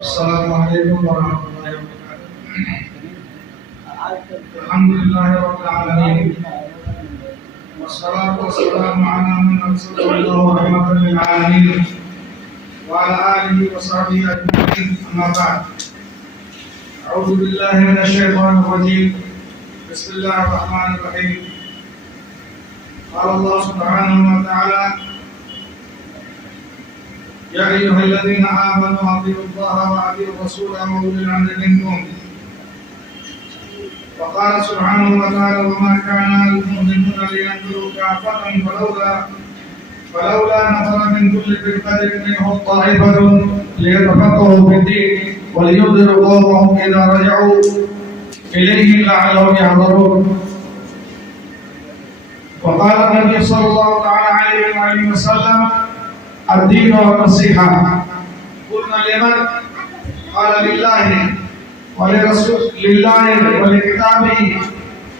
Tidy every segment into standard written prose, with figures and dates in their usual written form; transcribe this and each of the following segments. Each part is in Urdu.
السلام علیکم ورحمۃ اللہ وبرکاتہ۔ الحمدللہ رب العالمین والصلاة والسلام علی من ارسلہ اللہ رحمۃ للعالمین وعلی آلہ وصحبہ اجمعین، اما بعد۔ اعوذ باللہ من الشیطان الرجیم، بسم اللہ الرحمن الرحیم۔ قال اللہ سبحانہ وتعالی: يا أيها الذين آمنوا أطيعوا الله وأطيعوا الرسول وأولي الأمر منكم. وقال سبحانه وتعالى: وما كان المؤمنون لينفروا كافة فلولا نفر من كل فرقة منهم طائفة ليتفقهوا في الدين ولينذروا قومهم إذا رجعوا إليهم لعلهم يحذرون. وقال النبي صلى الله عليه وآله وسلم: الدين والنصيحة. قلنا لمن؟ قال لله ولكتابه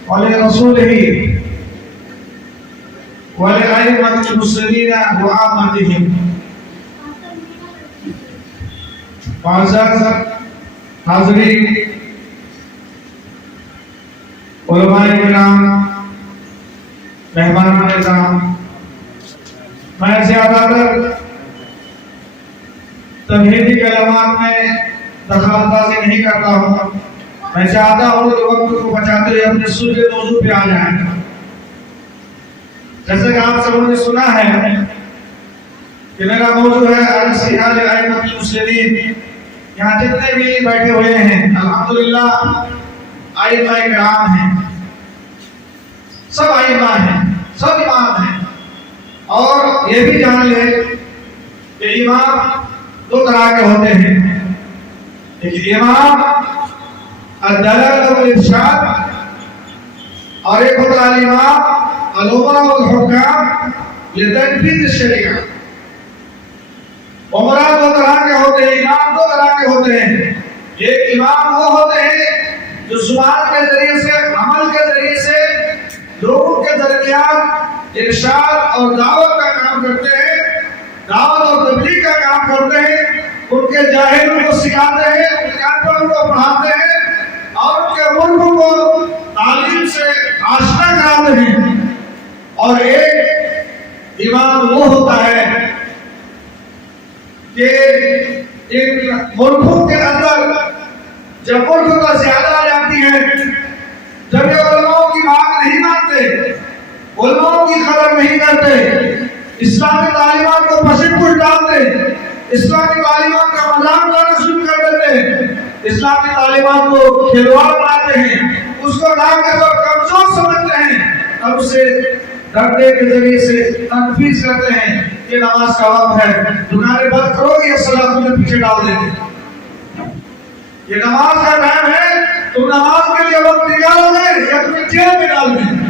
ولرسوله ولأئمة المسلمين وعامتهم. معزز حاضرین، علماء کرام، مہمان نظام، میں زیادہ تر تمہیدی کلمات میں دخل اندازی نہیں کرتا ہوں۔ میں چاہتا ہوں کہ وقت کو بچاتے ہوئے اپنے سوچے موضوع پہ آ جائیں۔ جیسے کہ آپ سب نے سنا ہے کہ میرا موضوع ہے النصیحہ لأئمة المسلمین۔ یہاں جتنے بھی بیٹھے ہوئے ہیں الحمدللہ ائمہ کرام ہیں، سب ائمہ ہیں، سب امام ہیں۔ اور یہ بھی جان لے کہ امام دو طرح کے ہوتے ہیں، ایک امام الدلالہ والارشاد، اور ایک ہوتا ہے الامام الامراء والحکام لتنفیذ الشریعہ۔ امراء دو طرح کے ہوتے ہیں، امام دو طرح کے ہوتے ہیں۔ ایک امام وہ ہوتے ہیں جو زبان کے ذریعے سے، عمل کے ذریعے سے لوگوں کے درمیان ارشاد اور دعوت کا کام کرتے ہیں، دعوت اور تبلیغ کا کام کرتے ہیں، ان کے جاہلوں کو سکھاتے ہیں، ان کے انپڑھوں کو پڑھاتے ہیں، اور ان کے ملکوں کو تعلیم سے آشنا کراتے ہیں۔ اور ایک امام وہ ہوتا ہے کہ ان ملکوں کے اندر جب ملک کا زیادہ آ جاتی ہے، جب یہ علماء کی بات نہیں مانتے، علماء کی قدر نہیں کرتے، اسلامی تعلیمات کو پشت پوش ڈالتے، اسلامی تعلیمات کا مذاق اڑانا شروع کر دیتے ہیں، اسلامی تعلیمات کو کھلواڑ بناتے ہیں، اس کو ناقص اور کمزور سمجھتے ہیں، اور اسے ڈرنے کے ذریعے سے تنفیذ کرتے ہیں کہ نماز کا وقت ہے، دکانیں بند کرو گے، صلاۃ میں پیچھے ڈال دیں گے، یہ نماز کا ٹائم ہے، تم نماز کے لیے وقت نکالو گے یا تمہیں جیل میں ڈال دیں گے،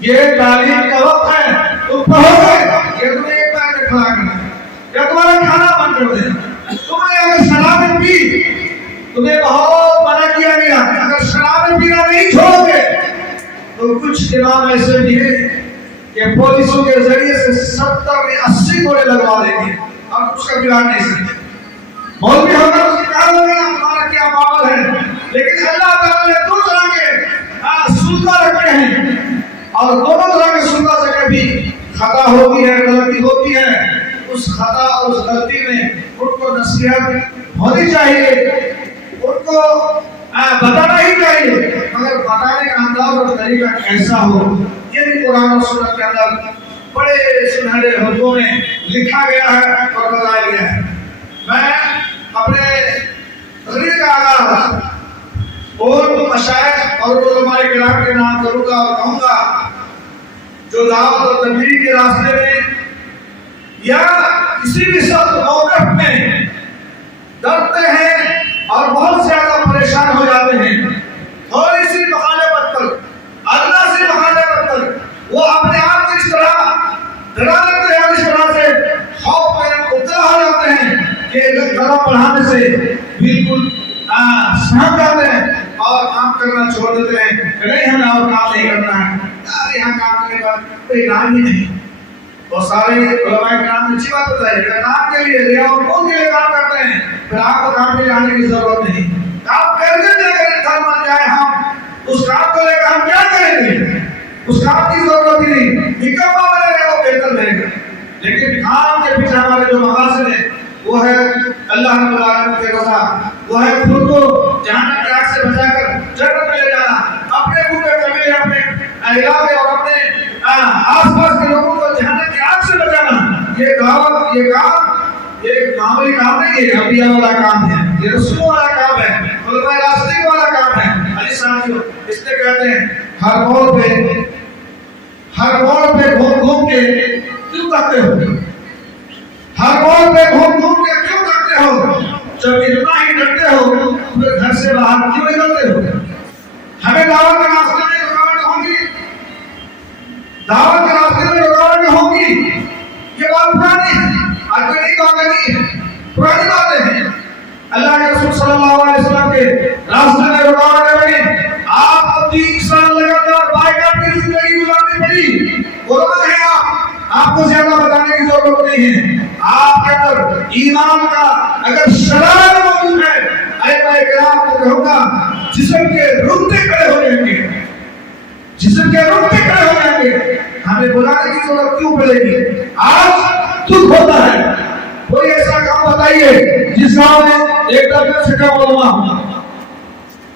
یہ تعلیم کا وقت ہے، تم پڑھو گے یا تمہیں ایک بار میں کھلا کرنا یا تمہارا کھانا بند کر دیں۔ تمہیں اگر شرابیں پی، تمہیں بہت منع کیا گیا، اگر شرابیں پینا نہیں چھوڑو گے تو کچھ امام ایسے بھی ہیں کہ پولیسوں کے ذریعے سے 70-80 گولی لگوا دیں گے اور اس کا بگاڑ نہیں سکتے۔ مولوی ہوگا اس کی کہا ہوگا ہمارا کیا باول ہے، لیکن اللہ تعالیٰ نے دو طرح کے سلطہ رکھے ہیں، اور دونوں طرح کے سلطہ سے کبھی خطا ہوتی ہے، غلطی ہوتی ہے، اس خطا اور اس غلطی میں ان کو نصیحت ہونی چاہیے، ان کو بتانا ہی چاہیے، مگر بتانے کا انداز اور طریقہ کیسا ہو، یہ بھی قرآن اور سنت کے اندر بڑے سنہرے حروفوں میں لکھا گیا ہے اور بتایا گیا ہے۔ میں اپنے تقریر کا آغاز اور مشائخ اور علماء کرام کے نام کروں گا اور کہوں گا جو دعوت اور تبلیغ کے راستے میں یا کسی بھی سخت موقف میں ڈرتے ہیں اور بہت زیادہ پریشان ہو جاتے ہیں، تھوڑی سی مخالفت پر، اللہ سے مخالفت پر وہ اپنے آپ کو اس طرح ڈرا لیتے ہیں، اس طرح سے خوف میں مبتلا ہو جاتے ہیں کہ کلام پڑھانے سے بالکل سہم جاتے ہیں اور کام کرنا چھوڑ دیتے ہیں کہ نہیں ہمیں اور کام نہیں کرنا ہے، یہاں کام کرنے کا کوئی کام ہی نہیں۔ بہت سارے علماء کرام نے اچھی بات بتائی کہ کام کے لیے ریا اور قوم کے لیے کام کرتے ہیں، پھر آپ کو کام پہ جانے کی ضرورت نہیں. آپ کرنے دے کر انسان بن جائے ہم اس کام کو لے کر ہم کیا کریں گے؟ اس کام کی ضرورت ہی نہیں. نکما بنے گا وہ بہتر رہے گا. لیکن کام کے پیچھے ہمارے جو مقاصد ہیں وہ ہے اللہ رب العالمین کی رضا، وہ ہے خود کو جہنم کی آگ سے بچا کر جنت میں لے جانا، اپنے پورے قبیلے اپنے علاقے اور اپنے آس پاس کے لوگوں کو جہنم کی آگ سے بچانا. یہ دعوت، یہ کام، یہ معمولی کام نہیں ہے، انبیاء والا کام ہے، یہ رسولوں والا کام ہے، علماء راستہ والا کام ہے. علی ساتھیو، اس لیے کہتے ہیں ہر موڑ پہ گھوم کے کیوں کرتے ہو؟ ہر موڑ پہ گھوم کے کیوں کرتے ہو؟ جب اتنا ہی ڈرتے ہو پھر گھر سے باہر کیوں نکلتے ہو؟ ہمیں دعوت کے راستے میں رکاوٹ ہوگی، دعوت کے راستے میں رکاوٹ ہوگی. یہ بات پرانی ہے، آج کوئی نہیں کہا نہیں، پرانی باتیں ہیں. اللہ کے رسول صلی اللہ علیہ وسلم کے راستے میں رکاوٹیں بنی. آپ کو 3 سال لگاتار بائیکاٹ کی زندگی گزارنی پڑی. علماء ہیں آپ کو زیادہ بتانے کی ضرورت نہیں ہے. آپ کے اندر ایمان کا اگر شرارت موجود ہے، ائمہ کرام کو کہوں گا جسم کے رونگٹے کھڑے ہو جائیں گے، جسم کے رونگٹے کھڑے ہو جائیں گے. ہمیں بلانے کی ضرورت کیوں پڑے گی؟ آج دکھ ہوتا ہے. کوئی ایسا کام بتائیے جس کام میں ایک درجن سے کم علماء ہوں.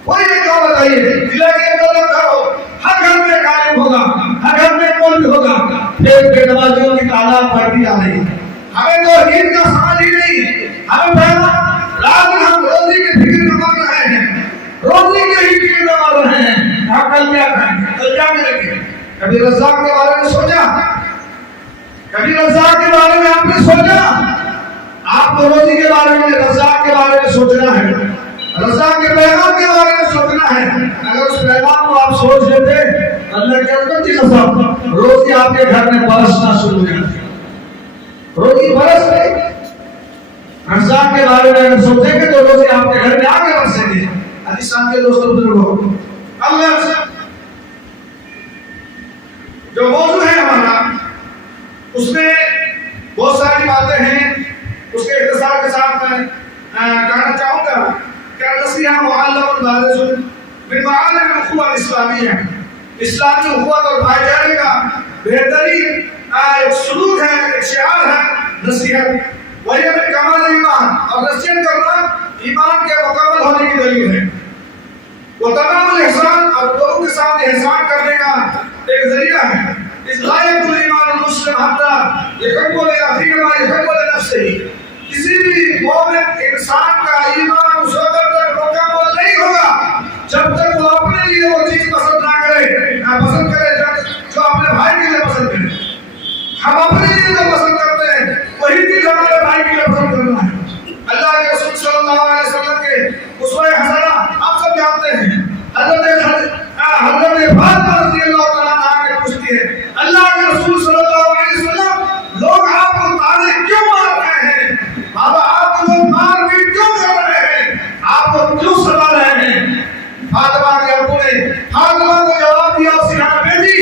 کوئی ایک کام بتائیے ضلع کے اندر کرو، ہر گھر میں عالم ہوگا، ہر گھر میں مولوی ہوگا. پھر بے نمازیوں کی تعداد بڑھتی جا رہی ہے. ہمیں توحید کا سمجھ ہی نہیں. ہمیں پہلا رات میں ہم روزی کی فکر میں مر رہے ہیں، روزی کے ہی فکر میں مر رہے ہیں. ہم کل کیا کھائیں گے، کل کیا ملیں گے؟ کبھی رزاق کے بارے میں سوچا؟ کبھی رزاق کے بارے میں آپ نے سوچا؟ آپ کو روزی کے بارے میں، رزاق کے بارے میں سوچنا ہے، رزاق کے پیغام کے بارے میں سوچنا ہے. اگر اس پیغام کو آپ سوچ لیتے، اللہ کے عظمت کی قسم، روزی آپ کے گھر میں برسنا شروع ہو جاتی. روزی برس گئی. رزاق کے بارے میں اگر سوچیں گے تو روزی آپ کے گھر میں آگے برسیں گے. حدیثان کے دوستوں بزرگوں، اللہ سے جو موضوع ہے ہمارا، اس میں بہت ساری باتیں ہیں. اس کے اختصار کے ساتھ میں کہنا چاہوں گا کہ نصیحہ معلم بارز من معالم الاخوہ الاسلامیہ، اسلامی اخوت اور بھائی چارے کا بہترین ایک سلوک ہے، ایک شعار ہے نصیحت. وہی میں کمال ایمان، اور نصیحت کرنا ایمان کے مکمل ہونے کی دلیل ہے. وہ تمام الاحسان اور لوگوں کے ساتھ احسان کرنے کا ایک ذریعہ ہے. اس غایت الایمان المسلم حتی یحب لاخیہ ما یحب لنفسہ. کسی بھی مومن انسان کا ایمان اس وقت تک مکمل نہیں ہوگا جب تک وہ اپنے لیے وہ چیز پسند نہ کرے جو اپنے بھائی کے لیے پسند کرے. ہم اپنے لیے جو پسند کرتے ہیں وہی چیز ہمارے بھائی کے لیے پسند کرنا ہے. اللہ کے رسول صلی اللہ علیہ وسلم کے اسوہ حسنہ آپ سب جانتے ہیں. حضرت فاطمہ رضی اللہ تعالیٰ عنہا کے پوچھتی ہے، اللہ کے رسول صلی اللہ علیہ وسلم، لوگ آپ کو تانے کیوں مار رہے ہیں؟ بابا آپ کو لوگ مار پیٹ کیوں کر رہے ہیں؟ آپ کو کیوں ستا رہے ہیں؟ فاطمہ کے ابو نے فاطمہ کو جواب دیا، اس کہا بیٹی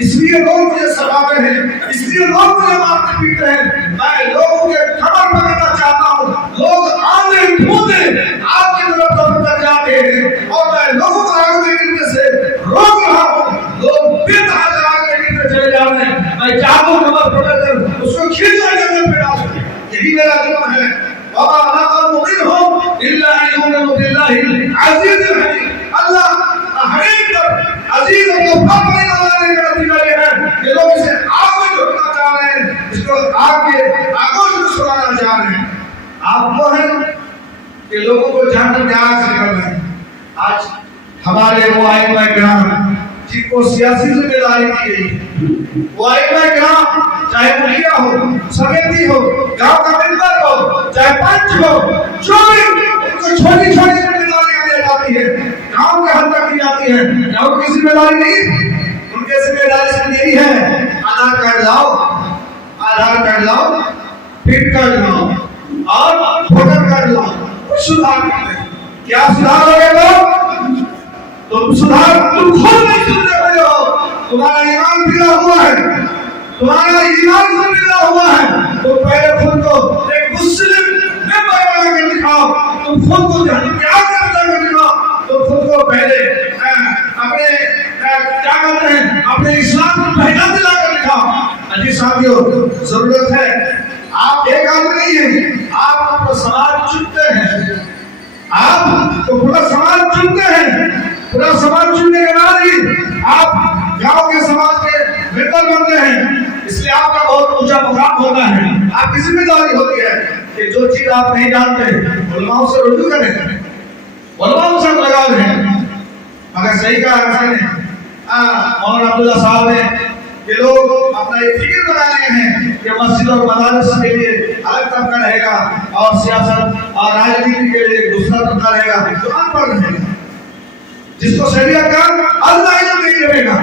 اس لیے لوگ مجھے ستاتے ہیں، اس لیے لوگ مجھے مارتے پیٹتے ہیں. میں لوگوں کے خبر پکڑنا چاہتا ہوں. لوگ آنے ڈھونڈے آپ کی طرف تک جاتے ہیں اور میں لوگوں کو آگے گرنے سے روک رہا ہوں. لوگ بدعت آگے گرنے چلے جا رہے ہیں، میں چاہتا ہوں خبر پکڑ کر اس کو کھینچ کر جنت پہ ڈال دوں. یہی میرا ذمہ ہے. وما انا مؤمنهم الا ان يؤمنوا بالله العزيز الحكيم. اللہ ہر ایک پر عزیز اور غفار بنانے کا نتیجہ یہ ہے کہ لوگ اسے آگ میں ڈھونڈنا چاہ رہے ہیں، اس کو آگ کے آگوش میں سلانا چاہ رہے ہیں. آپ وہ ہیں کہ لوگوں کو جہنم کی آگ سے نکال رہے ہیں. آج ہمارے وہ ائمہ کرام جن کو سیاسی ذمہ داری دی گئی ہے، وہ ائمہ کرام چاہے ملیا ہو، سمیتی ہو، گاؤں کا ممبر ہو، چاہے پنچ ہو، جو بھی ان کو چھوٹی چھوٹی ذمہ داریاں دی جاتی ہے، گاؤں کے حد تک دی جاتی ہے. کیا ان کی ذمہ داری نہیں؟ ان کے ذمہ داری سے یہی ہے، آدھار کارڈ لاؤ، آدھار کارڈ لاؤ، پین کارڈ لاؤ اور ووٹر کارڈ لاؤ. سدھار کرتے ہیں. کیا سدھار ہو گئے لوگ؟ تم سدھار تم خود نہیں سنتے ہوئے ہو. تمہارا ایمان بگڑا ہوا ہے، تمہارا ایمان بگڑا ہوا ہے. تو پہلے خود کو ایک مسلم ممبر بنا کر دکھاؤ. تم خود کو جہنم کی آگ سے بچا کر دکھاؤ، تو خود کو پہلے اپنے کیا کہتے ہیں اپنے اسلام کو پہچان دلا کر دکھاؤ۔ جی ساتھیو، ضرورت ہے، آپ ایک آدمی نہیں ہیں، آپ اپنا سماج چنتے ہیں، آپ تو پورا سماج چنتے ہیں، پورا سماج چننے کے بعد ہی آپ گاؤں کے سماج کے ممبر بنتے ہیں، اس لیے آپ کا بہت اونچا مقام ہوتا ہے۔ آپ کی ذمہ داری ہوتی ہے کہ جو چیز آپ نہیں جانتے علماء سے رجوع کریں، علماء سے لگا رہیں۔ مگر صحیح کہا حسن نے، مولانا عبداللہ صاحب نے، کہ لوگ اپنا ایک فکر بنا لیے ہیں کہ مسجد اور مدارس کے لیے الگ طبقہ رہے گا اور سیاست اور راجنیتی کے لیے دوسرا طبقہ رہے گا، جو ان پڑھ رہے گا، جس کو شریعت کا اللہ علم نہیں رہے گا۔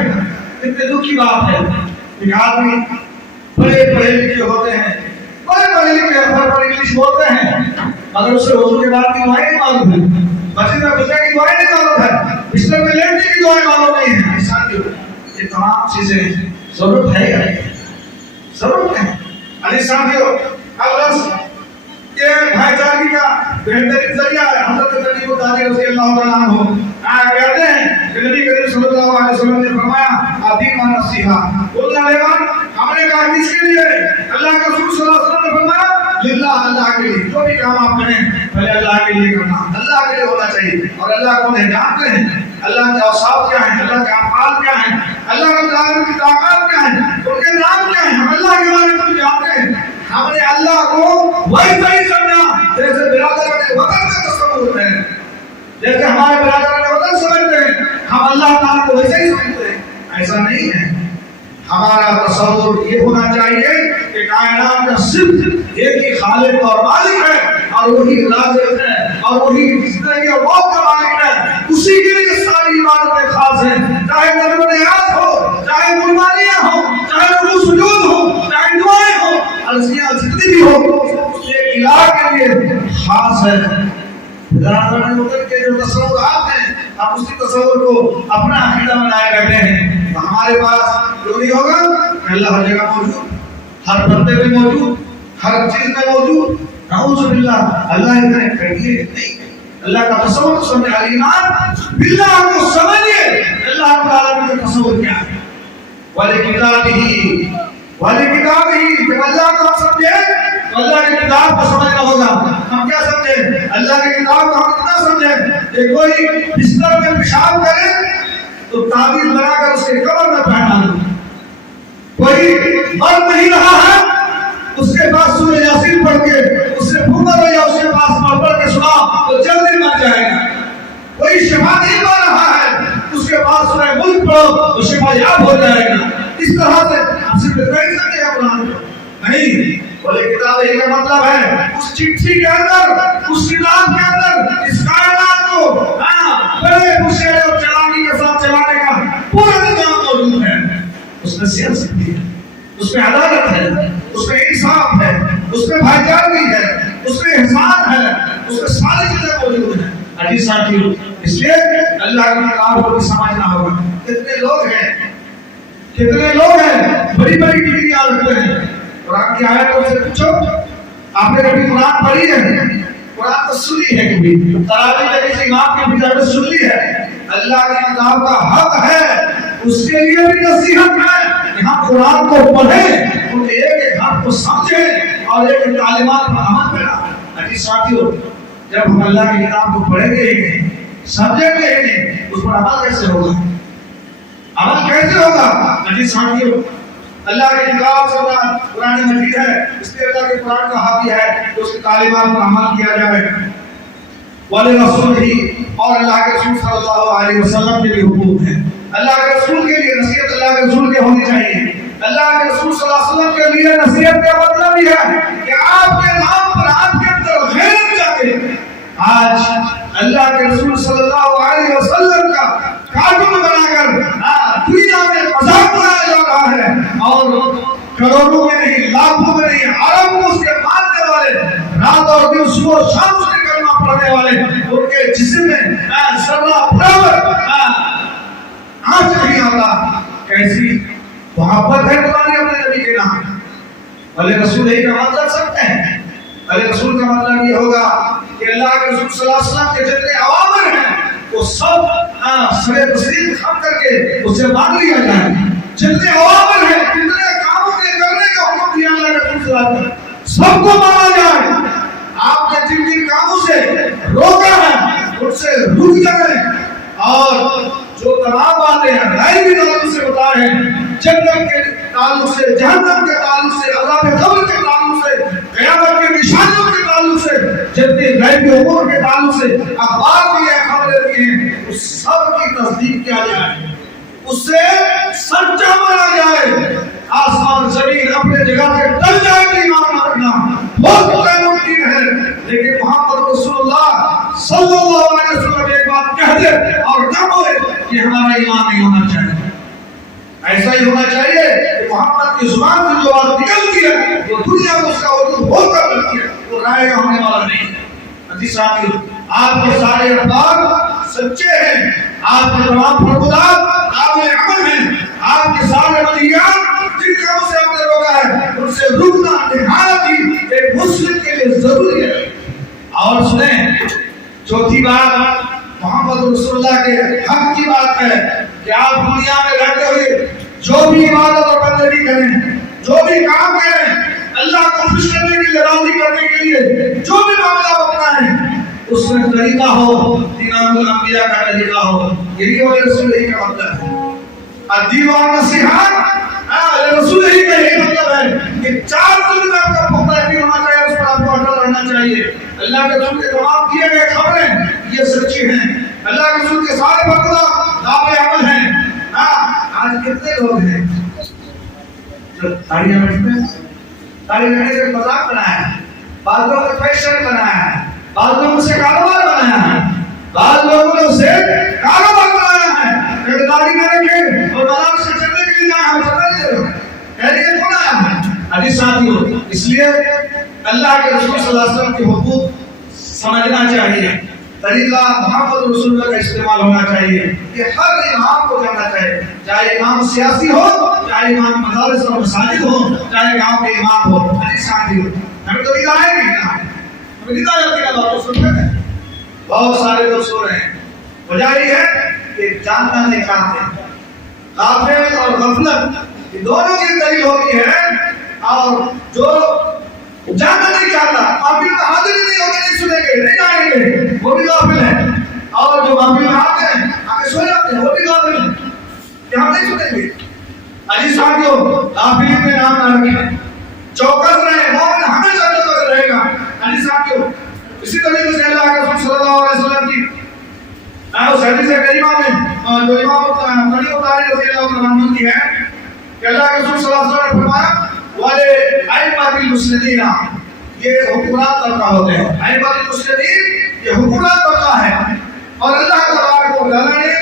کتنے دکھ کی بات ہے، ایک آدمی بڑے پڑھے لکھے ہوتے ہیں، بڑے پڑھے لکھے پر انگلش بولتے ہیں، مگر اسے وضو کے بعد کی دعائیں نہیں معلوم ہے، مسجد میں گھسنے کی دعائیں نہیں معلوم ہے، بستر میں لیٹنے کی دعائیں معلوم نہیں ہے۔ ایسا کیوں؟ یہ تمام چیزیں ضرورت ہے یا نہیں؟ ضرورت ہے۔ علی ساتھیو، اللہ کے بھائی چارگی کا بہترین ذریعہ ہے۔ حضرت تقیب الداری رضی اللہ تعالیٰ عنہ کہتے ہیں کہ نبی کریم صلی اللہ علیہ وسلم نے فرمایا دین و نصیحہ، بولنا لیوان، ہم نے کہا کس کے لیے؟ اللہ کے رسول صلی اللہ علیہ وسلم نے فرمایا للہ، اللہ کے لیے۔ جو بھی کام آپ کریں پہلے اللہ کے لیے کرنا، اللہ کے لیے ہونا چاہیے۔ اور اللہ کو نہیں جانتے ہیں، اللہ کے اوصاف کیا ہیں، اللہ کے افعال کیا ہیں، اللہ کے تعالیٰ کی طاقت کیا ہیں، ان کے نام کیا ہیں، ہم اللہ کے بارے میں جانتے ہیں۔ ہم نے اللہ کو ویسا ہی سمجھا جیسے برادر نے وطن کا تصور ہے، جیسے ہمارے برادر نے وطن سمجھتے ہیں، ہم اللہ تعالیٰ کو ویسے ہی سمجھتے ہیں۔ ایسا نہیں ہے، ہمارا تصور یہ ہونا چاہیے کہ کائنات کا صرف ایک ہی خالق اور مالک ہے، اور وہی رازق ہے، اور وہی زندگی اور موت کا مالک ہے، اسی کے لیے ساری عبادتیں خاص ہیں، چاہے نظر نیاز ہو، چاہے قربانیاں ہو، چاہے رکوع سجود ہو، چاہے دعائیں ہو، عرضیاں جتنی بھی ہو، یہ الہ کے لیے خاص ہے۔ کے جو تصورات ہیں، ہم اسی تصور کو اپنا عقیدہ بنائے بیٹھے ہیں، تو ہمارے پاس جو نہیں ہوگا کہ اللہ ہر جگہ موجود، ہر بندے میں موجود، ہر چیز میں موجود، نعوذ باللہ، اللہ اتنے کریے نہیں۔ اللہ کا تصور سمجھے، ایمان باللہ کو سمجھیے، اللہ رب العالمین کا تصور کیا ہے۔ وَلِكِتَابِهِ، جب اللہ کو ہم سمجھے تو اللہ کی کتاب کو سمجھنا ہوگا۔ ہم کیا سمجھے؟ اللہ کی کتاب کو ہم کتنا سمجھے کہ کوئی بستر میں پیشاب کرے تو تعویذ بنا کر اس کے قبر میں پہنا دو، کوئی مر نہیں رہا ہے اس کے پاس سورہ یاسین پڑھ کے اس سے بھوکا ہو یا اس کے پاس پڑھ کے سنا تو جلدی مر جائے گا، کوئی شفا نہیں پا رہا ہے اس کے پاس سورہ ملک پڑھو تو شفا یاب ہو جائے گا۔ اس طرح سے ہم صرف اتنا ہی سمجھے گا قرآن کو نہیں، بولے کتاب ہی کا مطلب ہے اس چٹھی کے اندر، اس کتاب کے اندر اس کائنات کو بڑے خوشیلے اور چلاکی کے ساتھ چلانے کا پورا نظام موجود ہے۔ اس میں سیاست بھی ہے، اس میں عدالت ہے، اس میں انصاف ہے، اس میں بھائی چارگی ہے، اس میں احسان ہے، اس میں ساری چیزیں موجود ہیں۔ عزیز ساتھیو، اس لیے اللہ کی کتاب کو بھی سمجھنا ہوگا۔ کتنے لوگ ہیں بڑی بڑی ڈگریاں رکھتے ہیں، قرآن کی آیتوں سے پوچھو آپ نے کبھی قرآن پڑھی ہے؟ قرآن تو سنی ہے، کبھی تراویح میں کسی امام کے بجائے سن لی ہے؟ اللہ کی کتاب کا حق ہے، اس کے لیے بھی نصیحت ہے کہ ہم قرآن کو پڑھیں، ان کے ایک ایک حرف کو سمجھیں اور ایک ایک تعلیمات پر عمل کریں۔ عزیز ساتھیو، جب ہم اللہ کی کتاب کو پڑھیں گے ہی نہیں، سمجھیں گے ہی نہیں، اس پر عمل کیسے ہوگا؟ عمل کیسے ہوگا؟ عزیز ساتھیو، اللہ کی کتاب سے قرآن مجید ہے، اس لیے اللہ کے قرآن کا حق ہے کہ اس کی تعلیمات پر عمل کیا جائے۔ وَلِرَسُولِهِ، اور اللہ کے رسول صلی اللہ علیہ وسلم کے بھی حقوق ہیں۔ اللہ کے رسول کے لیے نصیحت اللہ کے رسول کے ہونی چاہیے۔ اللہ کے رسول صلی اللہ علیہ وسلم کے لیے نصیحت کا مطلب یہ ہے کہ آپ کے نام پر آپ کے اندر غیرت جاگے۔ آج اللہ کے رسول صلی اللہ علیہ وسلم کا کارٹون بنا کر دنیا میں مذاق بنایا جا رہا ہے، اور کروڑوں میں نہیں، لاکھوں میں نہیں، اربوں میں اس کے ماننے والے، رات اور دن صبح و شام اس کے کلمہ پڑھنے والے، ان کے جسم میں ذرہ برابر آنچ نہیں آتا۔ کیسی محبت ہے تمہاری اپنے نبی کے نام؟ بھلے رسول ہی کا مطلب سمجھتے ہیں، بھلے رسول کا مطلب یہ ہوگا کہ اللہ کے رسول صلی اللہ علیہ وسلم کے جتنے اوامر ہیں وہ سب سرے تسلیم خم کر کے اسے مان لیا جائے. جتنے اوامر ہیں, جتنے کاموں کے کرنے کا حکم دیا اللہ کے رسول صلی اللہ علیہ وسلم, سب کو مانا جائے. آپ نے جن جن کاموں سے روکا ہے ان سے رک جائیں, اور جو تمام باتیں ہیں غیب کے تعلق سے بتائے ہیں, جنت کے تعلق سے, جہنم کے تعلق سے, عذاب قبر کے تعلق سے, قیامت کے نشانوں کے تعلق سے, جتنے غیبی امور کے تعلق سے اخبار بھی ہیں, خبریں بھی ہیں, اس سب کی تصدیق کیا جائے, اس سے سچا مانا جائے. آسمان زمین اپنے جگہ سے ڈل جائے تو ایمان نہ رکھنا بہت ممکن ہے, لیکن محمد رسول اللہ صلی اللہ علیہ وسلم ایک بات کہہ دے اور نہ بولے کہ ہمارا ایمان نہیں ہونا چاہیے. ایسا ہی ہونا چاہیے کہ محمد کی زبان سے جو بات نکلتی ہے وہ دنیا میں اس کا وجود ہو کر رکھتی ہے, وہ رائے ہونے والا نہیں ہے. حدیث ساتھیو, آپ کے سارے اخبار سچے ہیں, آپ کے تمام فرمودات قابل عمل ہیں, آپ کے سارے منہیات جن کاموں سے آپ نے روکا ہے ان سے رکنا نہایت ہی ایک مسلم کے لیے ضروری ہے. اور سنیں, چوتھی بات محمد رسول اللہ کے حق کی بات ہے کہ آپ دنیا میں رہتے ہوئے جو بھی عبادت اور بندگی کریں, جو بھی کام کریں, اللہ کو خوش کرنے کے لیے, راضی کرنے کے لیے جو بھی معاملہ اپنائیں, اس میں طریقہ ہو امام الانبیاء کا طریقہ ہو. یہی وہ رسول ہی کا مطلب ہے. الدین و نصیحت رسول ہی کا یہی مطلب ہے کہ چار دن میں آپ کا پختہ یقین ہونا چاہیے, اس پر آپ کو اٹل رہنا چاہیے. اللہ کے رسول کے تمام کیے گئے خبریں یہ سچی ہیں, اللہ کے رسول کے سارے فرمودات قابل عمل ہیں. آج کتنے لوگ ہیں جو تاریاں بیٹھتے ہیں, تاریاں بیٹھنے سے مذاق بنایا ہے, بعض لوگوں نے فیشن بنایا ہے, بعض لوگوں سے کاروبار بنایا ہے, بعض لوگوں نے اسے کاروبار بنایا ہے. اگر داڑھی نہ رکھے اور بازار سے چلنے کے لیے جائیں, ہم چلنے نہیں دے رہے, یہ کون آیا ہے؟ حدیث ساتھیو, اس لیے اللہ کے رسول صلی اللہ علیہ وسلم کے حقوق سمجھنا چاہیے, طریقہ محمد رسول اللہ کا استعمال ہونا چاہیے کہ ہر امام کو کرنا چاہیے, چاہے امام سیاسی ہو, چاہے امام مدارس اور مساجد ہو, چاہے گاؤں کے امام ہو. حدیث ساتھیو, ہمیں تو نگاہ ہے نہیں, ہمیں نگاہ جاتی کا بات تو سنتے ہیں, بہت سارے لوگ سو رہے ہیں. وجہ یہ ہے کہ جاننا نہیں چاہتے. غافل اور غفلت یہ دونوں کی دلیل ہوتی ہے, اور جو جاننا نہیں چاہتا محفل میں حاضر ہی نہیں ہوگا, نہیں سنیں گے, نہیں آئیں گے, وہ بھی غافل ہے. اور جو محفل میں آتے ہیں آ کے سو جاتے ہیں, وہ بھی غافل ہیں کہ ہم نہیں سنیں گے. عزیز ساتھیو, غافلی میں نام نہ رکھیں, چوکس رہیں, مومن ہمیشہ چوکس رہے گا. عزیز ساتھیو, اسی طریقے سے اللہ کے رسول صلی اللہ علیہ وسلم کی اس حدیث کریمہ میں جو امام غنی الطاری رضی اللہ عنہ کی ہے کہ اللہ کے رسول صلی اللہ علیہ وسلم نے فرمایا ائمۃ المسلمین, یہ حکمران طبقہ ہوتے ہیں. ائمۃ المسلمین یہ حکمران طبقہ ہے, اور اللہ تبارک و تعالی نے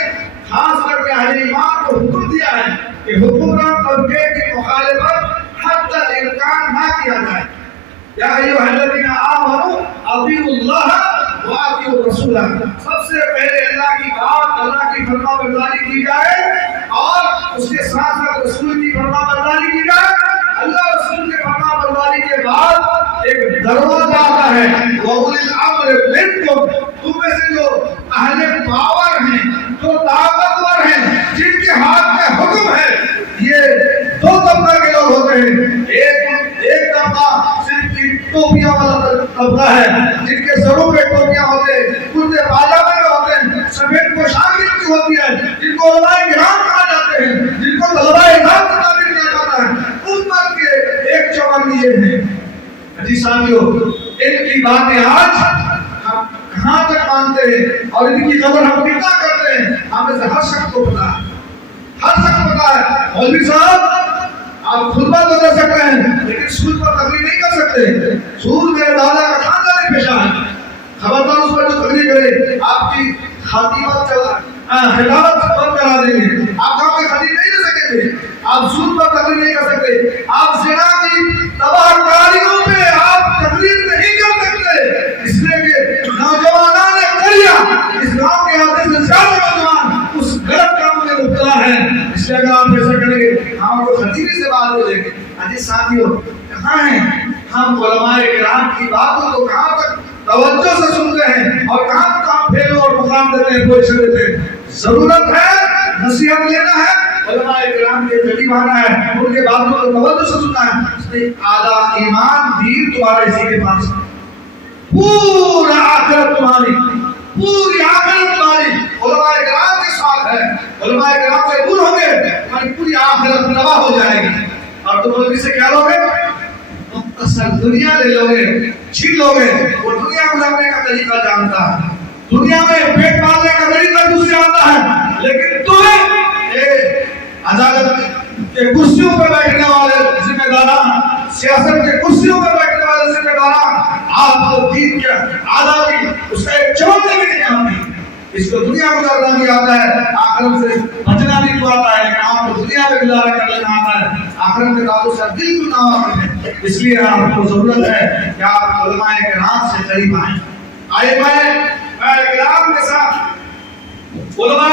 خاص کر کے اہل ایمان کو حکم دیا ہے کہ حکمران طبقے کی مخالفت حتی الامکان نہ کیا جائے. یا ایھا الذین آمنوا اطیعوا اللہ واطیعوا الرسول, سب سے پہلے اللہ کی بات, اللہ کی فرما برداری کی جائے, اور اس کے ساتھ ساتھ رسول کی فرما برداری کی جائے. اللہ رسول کے فرما برداری کے بعد ایک دروازہ آتا ہے, وَأُولِي الْأَمْرِ مِنْكُمْ, تم میں سے جو اہل پاور ہیں, جو طاقتور ہیں, جن کے ہاتھ میں حکم ہے, یہ دو طبقہ کے لوگ ہوتے ہیں. ایک طبقہ صرف ٹوپیاں والا طبقہ ہے, جن کے سروں پہ ٹوپیاں ہوتے ہیں, کرتے پاجامے میں ہوتے ہیں, سفید پوشاک کی ہوتی ہے, جن کو علماء کرام کہا جاتے ہیں, جن کو طلباء کرام کا تعبیر کیا جاتا ہے. امت کے ایک چوبندی یہ ہے. حدیث ساتھیو, ان کی باتیں آج ہم کہاں تک مانتے ہیں اور ان کی قدر ہم کتنا کرتے ہیں, ہمیں سے ہر شخص کو پتا ہے, ہر شخص پتا ہے. مولوی صاحب آپ خطبہ تو دے سکتے ہیں لیکن سود پر تقریر نہیں کر سکتے. سود میرے دادا کا خاندانی پیشہ ہے, خبردار اس پر جو تقریر کرے آپ کی خاتمت خلافت بند کرا دیں گے. آپ گاؤں کی خطیب نہیں دے سکیں گے, آپ سود پر تقریر نہیں کر سکتے, آپ زنا کی تباہ کاریوں پہ آپ تقریر نہیں کر سکتے. اس لیے کہ نوجوانان قریہ, اس گاؤں کے آدھے سے زیادہ نوجوان اس غلط کام میں مبتلا ہے. اس لیے اگر آپ ایسا کریں گے ہم کو خطیبی سے بات ہو جائے گی. عزیز ساتھیو, کہاں ہیں ہم علماء کرام کی باتوں کو کہاں تک توجہ سے سنتے ہیں اور کام کام پھیلو اور مقام دیتے ہیں، پوزیشن دیتے ہیں. ضرورت ہے نصیحت لینا ہے، علماء کرام کے قریب آنا ہے، ان کے باتوں کو توجہ سے سننا ہے. آدھا ایمان دین تمہارا اسی کے پاس ہے، پورا آخرت تمہاری، پوری آخرت تمہاری علماء کرام کے ساتھ ہے. علماء کرام سے دور ہوں گے تمہاری پوری آخرت تباہ ہو جائے گی. اور تم مولوی سے کیا لوگے؟ مختصر دنیا لے لوگے، چھین لوگے. وہ دنیا گزارنے کا طریقہ جانتا ہے، دنیا میں پیٹ پالنے کا طریقہ دوسرے آتا ہے، لیکن تمہیں عدالت کے کرسیوں پہ بیٹھنے والے ذمہ داران، سیاست کے کرسیوں پہ بیٹھنے والے ذمہ داران، آپ کو دین کے آداب کی اس کا ایک چمکنے بھی نہیں آتی. اس کو دنیا گزارنا بھی آتا ہے، آخرت سے بچنا بھی تو آتا ہے، لیکن آپ کو دنیا میں گزارا کر لینا آتا ہے، آخرت کے تعلق سے بالکل نہ واقف ہے. اس لیے آپ کو ضرورت ہے کہ آپ علماء کرام سے قریب آئیں. آئے میں کرام کے ساتھ علماء